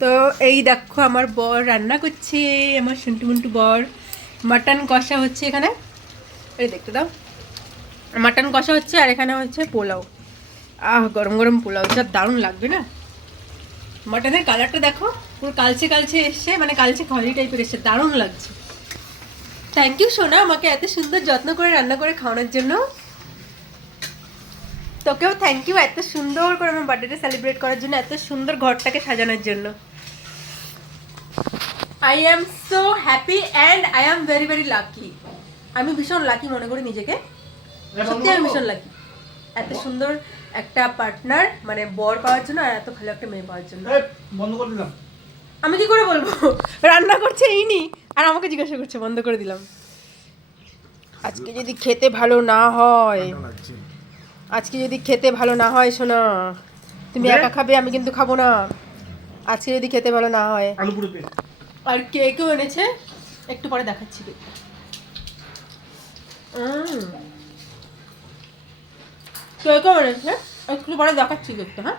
তো এই দেখো আমার বর রান্না করছে, আমার শুন্টু মুন্টু বর। মাটন কষা হচ্ছে এখানে, এই দেখতে দাও। মাটন কষা হচ্ছে আর এখানে হচ্ছে পোলাও। গরম গরম পোলাও, যা দারুণ লাগবে না। মাটনের কালারটা দেখো, পুরো কালচে কালচে এসছে, মানে কালচে খলি টাইপের এসছে, দারুণ লাগছে। থ্যাংক ইউ সোনা, আমাকে এত সুন্দর যত্ন করে রান্না করে খাওয়ানোর জন্য। তোকেও থ্যাংক ইউ, এত সুন্দর করে আমার বার্থডেটা সেলিব্রেট করার জন্য, এত সুন্দর ঘরটাকে সাজানোর জন্য। I am so happy and I am very very lucky. আমি ভীষণ লাকি মনে করি নিজেকে, সত্যি আমি ভীষণ লাকি এত সুন্দর একটা পার্টনার, মানে বর পাওয়ার জন্য, আর এত ভালো একটা মেয়ে পাওয়ার জন্য। বন্ধ করে দিলাম। আমি কি করে বলবো, রান্না করছে ইনি আর আমাকে জিজ্ঞাসা করছে বন্ধ করে দিলাম। আজকে যদি খেতে ভালো না হয়, আজকে যদি খেতে ভালো না হয় শোনা, তুমি একা খাবে, আমি কিন্তু খাবো না আজকে যদি খেতে ভালো না হয়। আলু পুরো পেট। আর কেকও এনেছে, একটু পরে দেখাচ্ছি কেকটা। কেকও এনেছে, একটু পরে দেখাচ্ছি কেকটা। হ্যাঁ